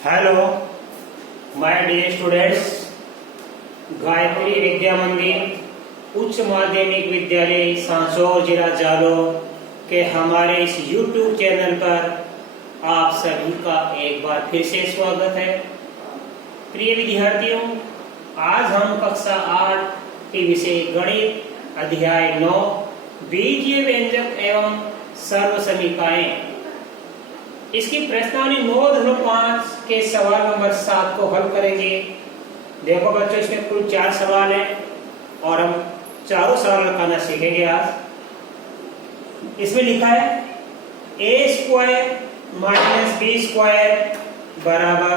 Hello my dear students, Gayatri Vidya Mandir Uchcha माध्यमिक विद्यालय सांसौर जिला जालौर के हमारे इस YouTube चैनल पर आप सभी का एक बार फिर से स्वागत है। प्रिय विद्यार्थियों, आज हम कक्षा 8 के विषय गणित अध्याय 9 बीजीय व्यंजक एवं सर्वसमीकाएं, इसकी प्रश्नावली 9.5 के सवाल नंबर 7 को हल करेंगे। देखो बच्चों, इसमें कुल 4 सवाल हैं और हम चारों सवाल करना सीखेंगे आज। इसमें लिखा है a² - b² बराबर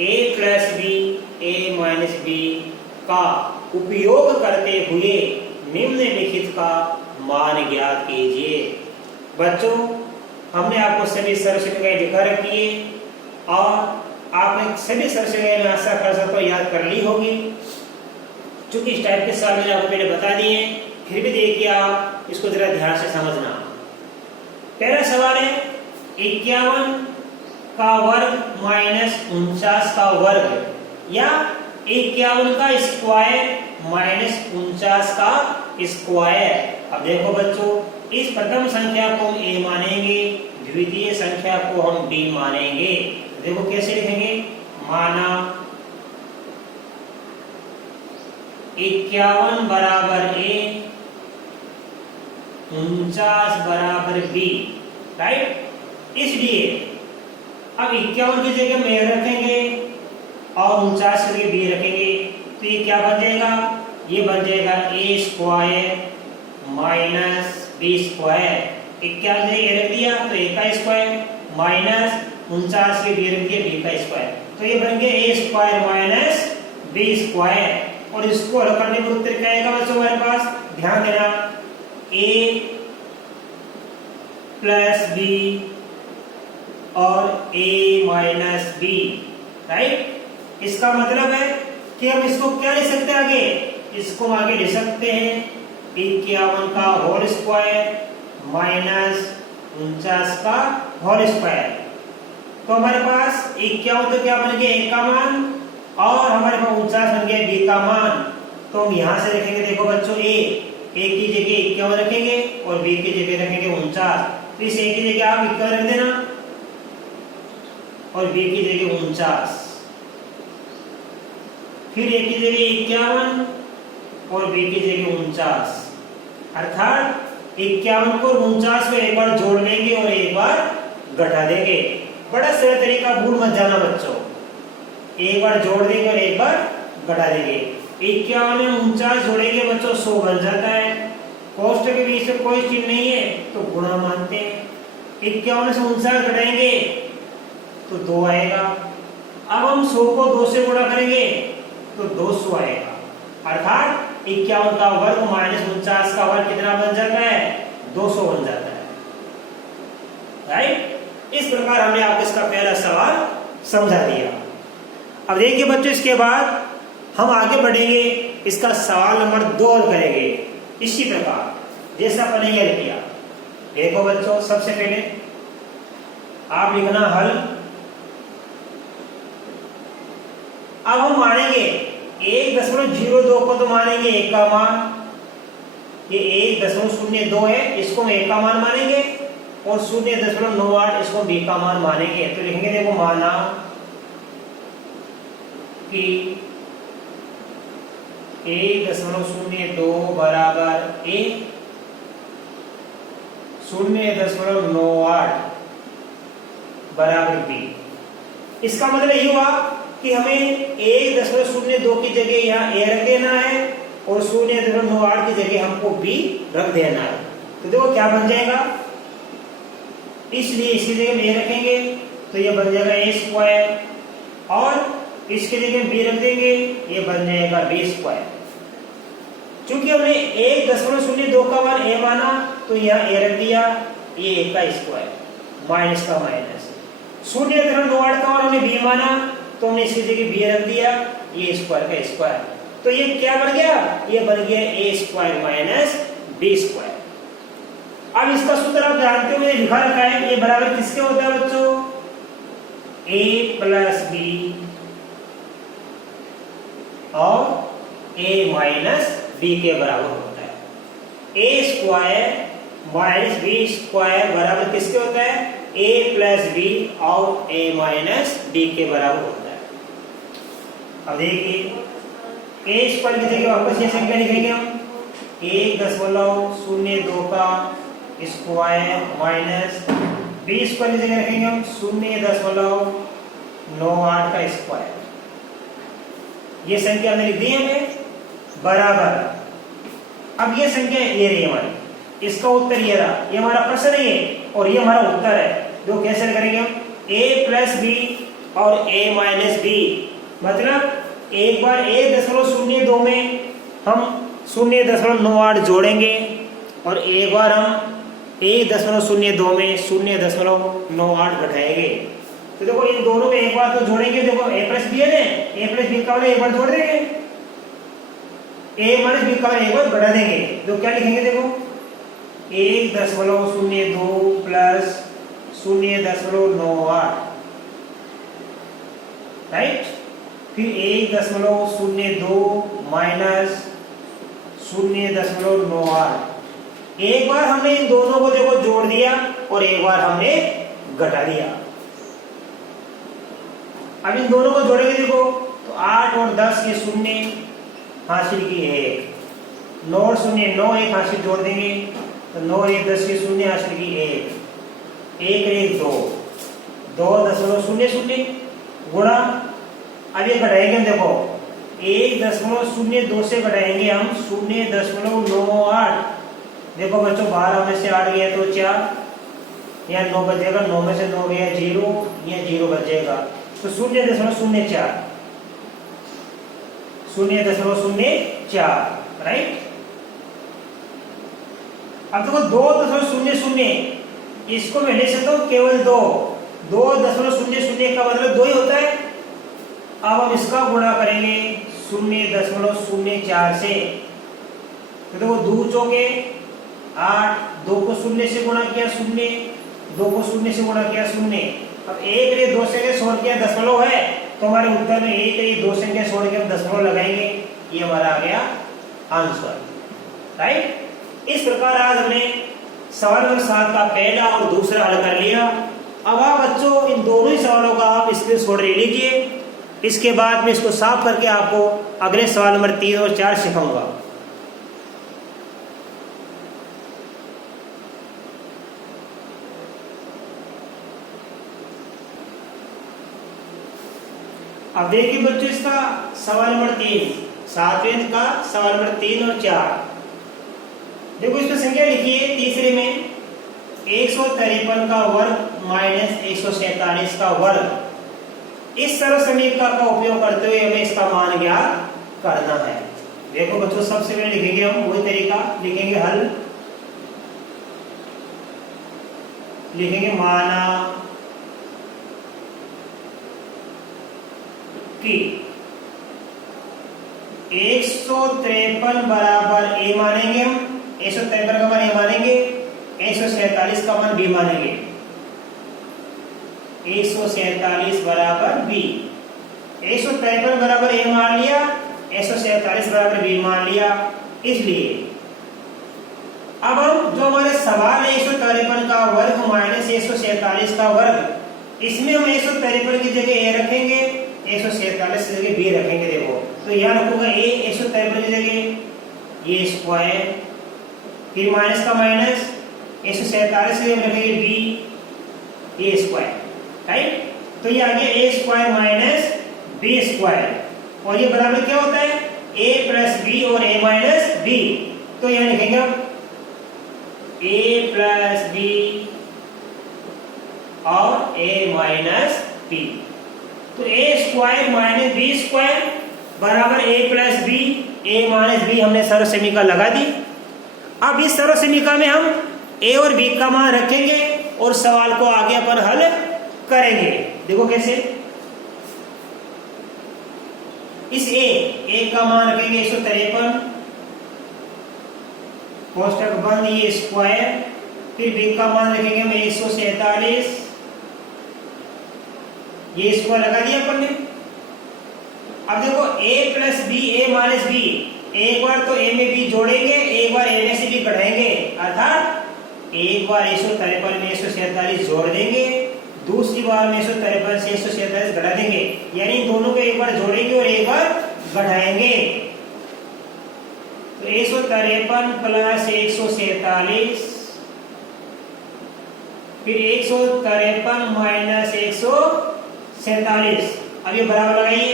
a + b a - b का उपयोग करते हुए निम्नलिखित का मान ज्ञात कीजिए। बच्चों, हमने आपको सभी सरसमीकाएं दिखा रखी है और आपने सभी सरसमीकाएं में आशा कर सकते हो याद कर ली होगी। चूंकि इस टाइप के सवाल मैंने आपको पहले बता दिए हैं, फिर भी देखिए आप इसको जरा ध्यान से समझना। पहला सवाल है 51 का वर्ग माइनस 49 का वर्ग या 51 का स्क्वायर माइनस 49 का स्क्वायर। अब देखो बच्चों, इस प्रथम संख्या को हम a मानेंगे, द्वितीय संख्या को हम b मानेंगे। देखो कैसे लिखेंगे, माना 51 बराबर a 49 बराबर b, राइट। इसलिए अब 51 की जगह में a रखेंगे और 49 की जगह b रखेंगे, तो ये क्या बन जाएगा, ये बन जाएगा a² माइनस b²। 51 ने रख दिया तो a का स्क्वायर माइनस 49 के b रख दिया b का स्क्वायर, तो ये बन गया a² माइनस b²। और इसको हल करने पर उत्तर क्या आएगा बच्चों हमारे पास, ध्यान देना, a + b और a - b, राइट। इसका मतलब है कि हम इसको क्या लिख सकते हैं आगे, इसको आगे लिख सकते हैं 51 का होल स्क्वायर माइनस 49 का होल स्क्वायर। तो हमारे पास 51 तो क्या बन गया a का मान और हमारे पास 49 बन गया b का मान। तो हम यहां से रखेंगे, देखो बच्चों, a की जगह 51 रखेंगे और b की जगह रखेंगे 49। तो इस a की जगह आप 51 रख देना और b की जगह 49, फिर a की जगह 51 और b की जगह 49, अर्थात 51 को 49 में एक बार जोड़ लेंगे और एक बार घटा देंगे। बड़ा सरल तरीका, भूल मत जाना बच्चों, एक बार जोड़ देंगे और एक बार घटा देंगे। 51 में 49 जोड़ेंगे बच्चों 100 बन जाता है, कोष्ठक के बीच में कोई चिन्ह नहीं है तो गुणा मानते हैं। 51 से 49 घटाएंगे तो 2 आएगा। अब हम 100 को 2 से गुणा करेंगे तो 200 आएगा, अर्थात 51 का वर्ग माइनस 49 का वर्ग कितना बन जाता है, 200 बन जाता है, राइट। इस प्रकार हमने आपको इसका पहला सवाल समझा दिया। अब देखिए बच्चों, इसके बाद हम आगे बढ़ेंगे, इसका सवाल नंबर 2 करेंगे इसी प्रकार जैसा अपन ये किया। देखो बच्चों, सबसे पहले आप लिखना हल। अब हम मानेंगे 1.02 को तो मानेंगे 1 का मान, ये 1.02 है, इसको हम 1 का मान मानेंगे और 0.98 इसको b का मान मानेंगे। तो लिखेंगे, देखो, माना कि 1.02 बराबर a 0.98 बराबर b। इसका मतलब ये हुआ कि हमें 1.02 की जगह यहाँ a रख देना है और 0.98 की जगह हमको b रख देना है। तो देखो क्या बन जाएगा, इसलिए इसकी जगह a रखेंगे तो ये बन जाएगा a² और इसकी जगह b रख देंगे, ये बन जाएगा b²। चूंकि हमने 1.02 का मान a माना तो यहाँ a रख दिया, ये a का स्क्वायर माइनस का माइनस, 0.98 का मान हमने b माना तो हमने इसकी जगह b रख दिया, ये स्क्वायर का स्क्वायर। तो ये क्या बन गया, ये बन गया a² माइनस b²। अब इसका सूत्र आप जानते हो, मैंने लिखा रखा है, ये बराबर किसके होता है बच्चों, ए प्लस बी और ए माइनस बी के बराबर होता है। ए स्क्वायर माइनस बी स्क्वायर बराबर किसके होता है? ए प्लस बी और ए माइनस बी के बराबर होता है। अब देखिए ए स्क्वायर की जगह वापस ये संख्या लिखेंगे हम 1.02 का स्क्वायर माइनस बी स्क्वायर की जगह रखेंगे हम 0.98 का स्क्वायर। ये संख्या हमने लिख दी है हमें बराबर। अब ये संख्या ये रही हमारी, इसका उत्तर ये रहा, ये हमारा प्रश्न है ये और ये हमारा उत्तर है। जो कैसे करेंगे हम? a प्लस बी और a माइनस बी, मतलब एक बार 1.02 में हम 0.98 जोड़ेंगे और एक बार हम 1.02 में 0.98 घटाएंगे। तो देखो इन दोनों में एक बार तो जोड़ेंगे, देखो a प्लस बी है ना, a प्लस बी का एक बार जोड़ देंगे, a माइनस बी का एक बार घटा देंगे। तो क्या लिखेंगे? देखो 1.02 प्लस 0.98, राइट। फिर 1.02 माइनस 0.98। एक बार हमने इन दोनों को देखो जोड़ दिया और एक बार हमने घटा दिया। अब इन दोनों को जोड़ेंगे देखो तो 8 और 10 ये शून्य हासिल की 1, 9 और 0 9 1 हासिल जोड़ देंगे तो 9 और 1 10 के शून्य हासिल की 1, 1 और 1 2, 2.00 गुणा। अब ये घटाएंगे देखो 1.02 से घटाएंगे हम 0.98। देखो बच्चों 12 में से 8 गया तो 4, यहाँ 9 बचेगा, 9 में से 9 गया 0, यहाँ 0 बचेगा तो 0.04, 0.04, राइट। अब देखो 2.00 इसको मैं ले सकता हूँ केवल 2.00 का मतलब 2 ही होता है। अब हम इसका गुणा करेंगे 0.04 से, तो देखो 2 चौके 8, 2 को 0 से गुणा किया 0, 2 को 0 से गुणा किया 0। अब 1 रे 2 से छोड़ के दशमलव है तो हमारे उत्तर में 1 रे 2 संख्या छोड़ के हम दशमलव लगाएंगे, ये हमारा आ गया आंसर, राइट। इस प्रकार आज हमने सवाल नंबर 7 का पहला और दूसरा हल कर लिया। अब आप बच्चों इन दोनों ही सवालों का आप स्क्रीनशॉट ले लीजिए, इसके बाद मैं इसको साफ करके आपको अगले सवाल नंबर 3 और 4 सिखाऊंगा। अब देखिए बच्चों इसका सवाल नंबर 3, 7वें का सवाल नंबर 3 और 4। देखो इसमें संख्या लिखी है तीसरे में 153 का वर्ग माइनस 147 का वर्ग। इस सरल समीकरण का उपयोग करते हुए हमें इसका मान ज्ञात करना है। देखो बच्चों सबसे पहले लिखेंगे हम वही तरीका, लिखेंगे हल, लिखेंगे माना कि 153 बराबर ए मानेंगे हम, 153 का मान ए मानेंगे, 147 का मान बी मानेंगे। 147 बराबर बी, 153 बराबर ए मान लिया, 147 बराबर बी मान लिया। इसलिए अब हम जो हमारे सवाल है 153 का वर्ग माइनस 147 का वर्ग, इसमें हम 153 की जगह ए रखेंगे, 147 की जगह बी रखेंगे। देखो तो यहाँ रखूंगा ए 153 की जगह ये स्क्वायर, फिर माइनस का माइनस 147 की जगह रखेंगे बी ए स्क्वायर, राइट। तो ये आ गया ए स्क्वायर माइनस बी स्क्वायर और ये बराबर क्या होता है? ए प्लस बी और ए माइनस बी। तो यहाँ लिखेंगे हम ए प्लस बी और ए माइनस बी। तो ए स्क्वायर माइनस बी स्क्वायर बराबर ए plus B A minus B, हमने सरल समीकरण लगा दी। अब इस सरल समीकरण में हम ए और बी का मान रखेंगे और सवाल को आगे अपन हल करेंगे। देखो कैसे, इस ए का मान रखेंगे 153, कोष्टक बंद, ये स्क्वायर, फिर बी का मान रखेंगे हम 147, ये स्क्वायर लगा दिया अपन ने। अब देखो a plus B A minus B, एक बार तो a में b जोड़ेंगे, एक बार a में से b कटाएंगे, अर्थात एक बार 153 में 147 जोड़ देंगे, दूसरी बार में 153 से 147 घटा देंगे, यानी इन दोनों को एक बार जोड़ेंगे और एक बार घटाएंगे। तो 153 प्लस 147 फिर 153 माइनस 147, अब ये बराबर लगाइए।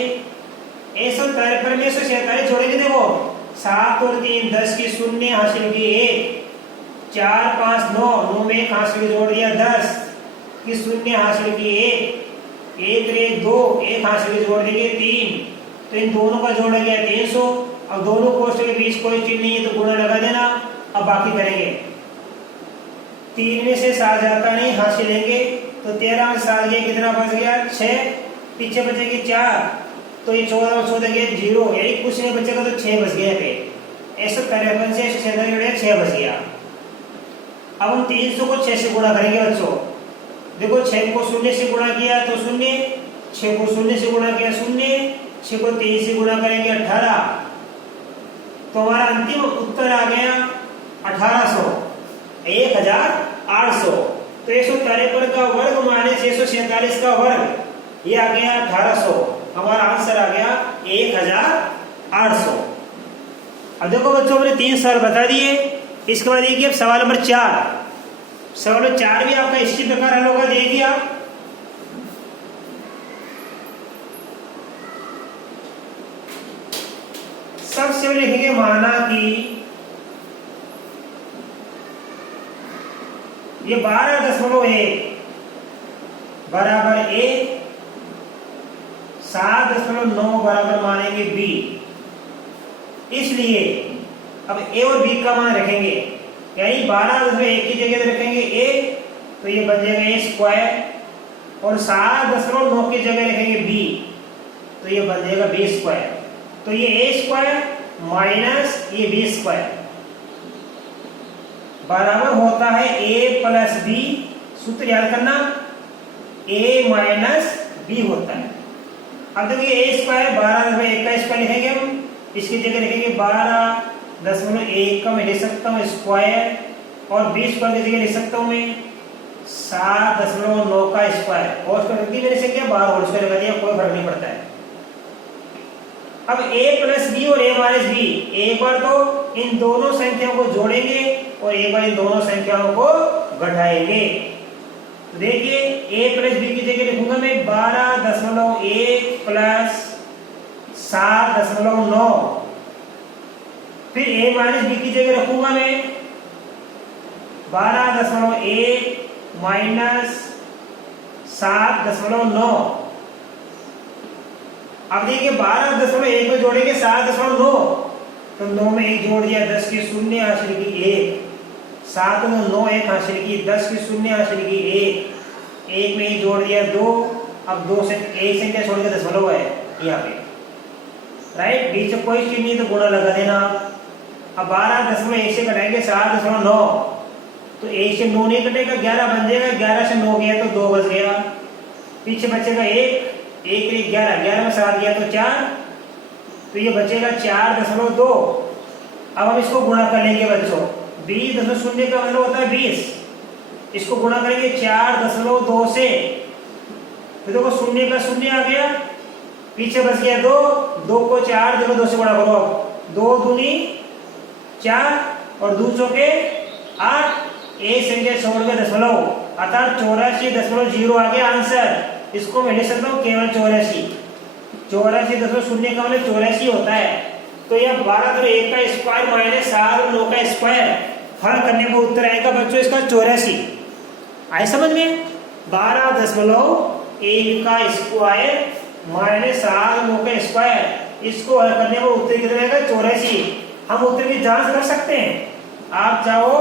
153 में 147 जोड़ेंगे, देखो 7 और 3 10 की शून्य हासिल की 1, 4 5 9 9 में 1 हासिल जोड़ दिया 10 की शून्य हासिल की 1, 1 1 2 1 हासिल जोड़ देंगे 3, तो इन दोनों का जोड़ा गया 300। अब दोनों कोष्ठक के बीच कोई चिन्ह नहीं है तो गुणा लगा देना। अब बाकी करेंगे, 3 में से 7 जाता नहीं, हासिल लेंगे, तो 13 में 7 गया, कितना बच गया 6, पीछे बचेंगे 4, तो ये 14 और 14 गया 0, यानी कुछ नहीं बचेगा तो 6 बच गया पे। 153 से 147 6 बच गया। अब हम 300 को 6 से गुणा करेंगे बच्चों। देखो 6 को 0 से गुणा किया तो 0, 6 को 0 से गुणा किया 0, 6 को 3 से गुणा करेंगे 18, तो हमारा अंतिम उत्तर आ गया 1800, 1800। तो 153 का वर्ग माइनस 147 का वर्ग, ये आ गया 1800, हमारा आंसर आ गया 1800। अब देखो बच्चों मैंने 3 सवाल बता दिए। इसके बाद देखिए सवाल नंबर 4। सवाल नंबर 4 भी आपका इसी प्रकार हल होगा, देखिए आप। सबसे पहले लिखेंगे माना कि ये 12.1 बराबर a, 7.9 बराबर मानेंगे b। इसलिए अब a और b का मान रखेंगे, यानी 12.1 की जगह रखेंगे a, तो ये बन जाएगा a स्क्वायर, और 7.9 की जगह रखेंगे b, तो ये बन जाएगा b स्क्वायर। तो ये a स्क्वायर माइनस ये b स्क्वायर बराबर होता है a प्लस b, सूत्र याद करना, a माइनस b होता है। अब देखिए a स्क्वायर 12.1 का स्क्वायर लिखेंगे हम, इसकी जगह लिखेंगे 12.1 का मैं लिख सकता हूँ स्क्वायर, और b स्क्वायर की जगह लिख सकता हूँ मैं 7.9 का स्क्वायर, और उसका गलती मैंने से क्या 12 होल स्क्वायर लगा दिया, कोई फर्क नहीं पड़ता है। अब a प्लस बी और a माइनस बी, एक बार तो इन दोनों संख्याओं को जोड़ेंगे और एक बार इन दोनों संख्याओं को घटाएंगे। तो देखिए a प्लस बी की जगह लिखूंगा मैं 12.1 प्लस 7.9, फिर a माइनस बी की जगह रखूंगा मैं 12.1 माइनस 7.9। अब देखिए 12.1 में जोड़ेंगे 7.9, तो 9 में 1 जोड़ दिया, 10 की शून्य हासिल की 1, 7 में 9 1 हासिल की, 10 की शून्य हासिल की 1, 1 में 1 जोड़ दिया 2, अब 2 से 1 संख्या छोड़ के दशमलव है यहाँ पे, राइट, बीच में कोई चीज नहीं तो गुणा लगा देना। अब 12.1 से घटाएंगे 7.9, तो 1 से 9 नहीं कटेगा, 11 बन जाएगा, 11 से 9 गया तो 2 बच गया, पीछे बचेगा 1, 1 1 11, 11 में 7 गया तो 4, तो ये बचेगा 4.2। अब हम इसको गुणा कर लेंगे बच्चों, 20.0 का मतलब होता है 20, इसको गुणा करेंगे 4.2 से, तो देखो शून्य का शून्य आ गया, पीछे बच गया 2, 2 को 4 देखो 2 से गुणा करो, 2 दूनी 4 और 2 चौके 8, एक संख्या छोड़ के दशमलव, अर्थात 84.0 आ गया आंसर। इसको मैं लिख सकता हूँ केवल 84, 84.0 का मतलब 84 होता है। तो यह 12.1 का स्क्वायर माइनस 7.9 का स्क्वायर हल करने को उत्तर आएगा बच्चों इसका 84। आए समझ में, 12.1 का स्क्वायर माइनस 7.9 का स्क्वायर, इसको हल करने को उत्तर कितना आएगा 84। हम उत्तर की जांच कर सकते हैं, आप चाहो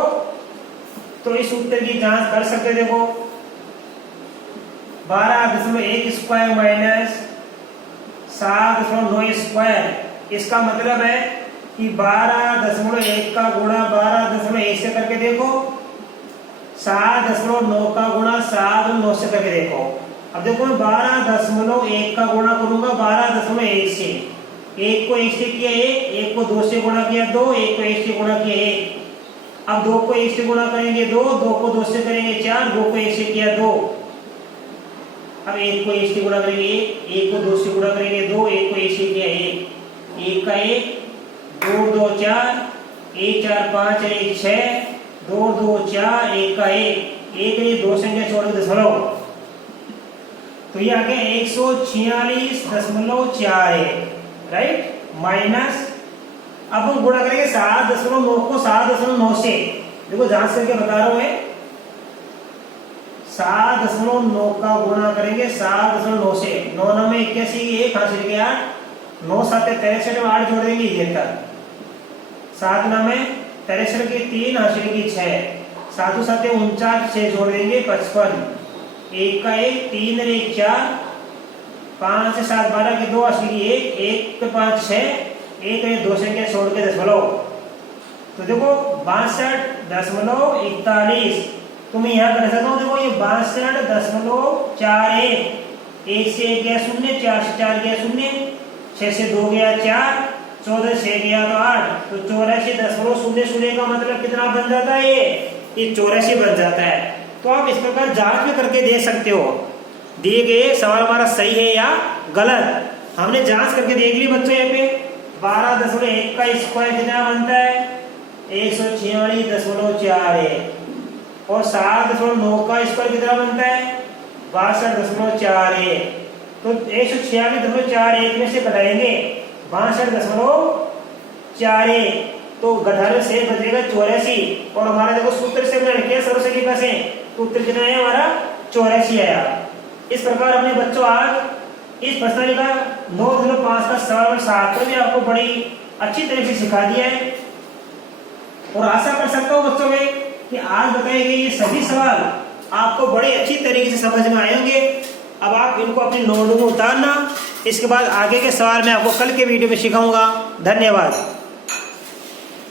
तो इस उत्तर की जांच कर सकते हैं। देखो 12.1 स्क्वायर माइनस 7.9 स्क्वायर, इसका मतलब है कि 12.1 का गुणा 12.1 से करके देखो, 7.9 का गुणा 7.9 से करके देखो, अब देखो मैं 12.1 का गुणा करूंगा 12.1 से। 1 को 1 से किया 1 को 2 से गुणा किया 2, 1 को 1 से गुणा किया 1। अब 2 को 1 से गुणा करेंगे 2, 2 को 2 से करेंगे 4, 2 को 1 से किया 2। अब 1 को 1 से गुणा करेंगे 1 को 2 से गुणा करेंगे 2, 1 को 1 से किया 1, 1 का 1, 2 2 4, 1 4 5 1 6, 2 2 4, 1 का 1, 1 ने 2 संख्या छोड़ के दशमलव, तो ये आ गया 146.41, राइट, माइनस। अब हम गुणा करेंगे 7.9 को 7.9 से। देखो जांच करके बता रहा हूं मैं, 7.9 का गुणा करेंगे 7.9 से। 9 9 में 81, 1 हासिल के 8, 9 7 63 में 8 जोड़ देंगे ये तक, 7 9 में 63 के 3 हासिल की 6, 7 7 49, 6 जोड़ देंगे 55, 1 का 1, 3 रे 4, 5 से 7 12 के 2 हासिल की 1, 1 के 5 6, 1 ने 2 संख्या छोड़ के दशमलव, तो देखो 62.41। तो मैं यहाँ कर सकता हूँ, देखो ये 62.41, 1 से 1 गया 0, 4 से 4 गया 0, 6 से 2 गया 4, 14 से गया तो 8, तो 84.00 का मतलब कितना बन जाता है? ये 84 बन जाता है। तो आप इस प्रकार जांच में करके देख सकते हो दिए गए सवाल हमारा सही है या गलत। हमने जांच करके देख ली बच्चों, यहाँ पे 12.1 का स्क्वायर कितना बनता है? 146.41, और 7.9 का स्क्वायर कितना बनता है? 62.41। तो 146.41 में से घटाएंगे 62.41, तो घटाने से बचेगा 84, और हमारा देखो सूत्र से हमने किया सर्व संख्या से, तो उत्तर कितना है हमारा? 84 आया। इस प्रकार हमने बच्चों आज इस प्रश्नावली का 9.5 का सवाल 7 में आपको बड़ी अच्छी तरह से सिखा दिया है, और आशा कर सकता हूँ बच्चों में कि आज बताए गए ये सभी सवाल आपको बड़े अच्छी तरीके से समझ में आए होंगे। अब आप इनको अपनी नोटबुक में उतारना, इसके बाद आगे के सवाल मैं आपको कल के वीडियो में सिखाऊंगा। धन्यवाद।